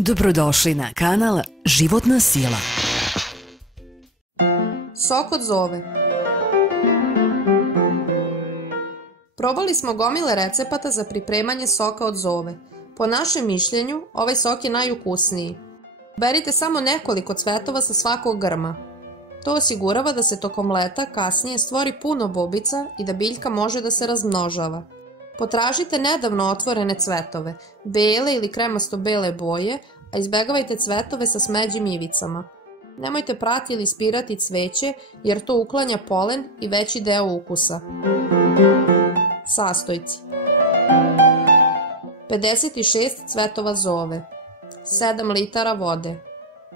Dobrodošli na kanal Životna sila. Sok od zove. Probali smo gomile recepata za pripremanje soka od zove. Po našem mišljenju, ovaj sok je najukusniji. Berite samo nekoliko cvetova sa svakog grma. To osigurava da se tokom leta kasnije stvori puno bobica i da biljka može da se razmnožava. Potražite nedavno otvorene cvetove, bele ili kremasto-bele boje, a izbegavajte cvetove sa smeđim ivicama. Nemojte prati ili spirati cveće jer to uklanja polen i veći deo ukusa. Sastojci: 56 cvetova zove, 7 litara vode,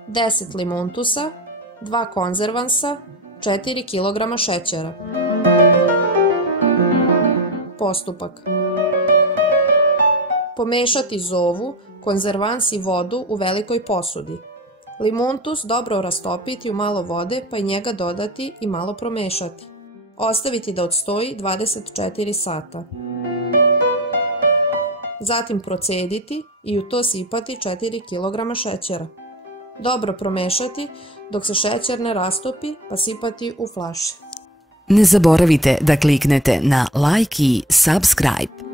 10 limuntusa, 2 konzervansa, 4 kg šećera. Postupak: pomešati zovu, konzervans i vodu u velikoj posudi. Limuntus dobro rastopiti u malo vode pa i njega dodati i malo promešati. Ostaviti da odstoji 24 sata. Zatim procediti i u to sipati 4 kg šećera. Dobro promešati dok se šećer ne rastopi pa sipati u flaše. Ne zaboravite da kliknete na like i subscribe.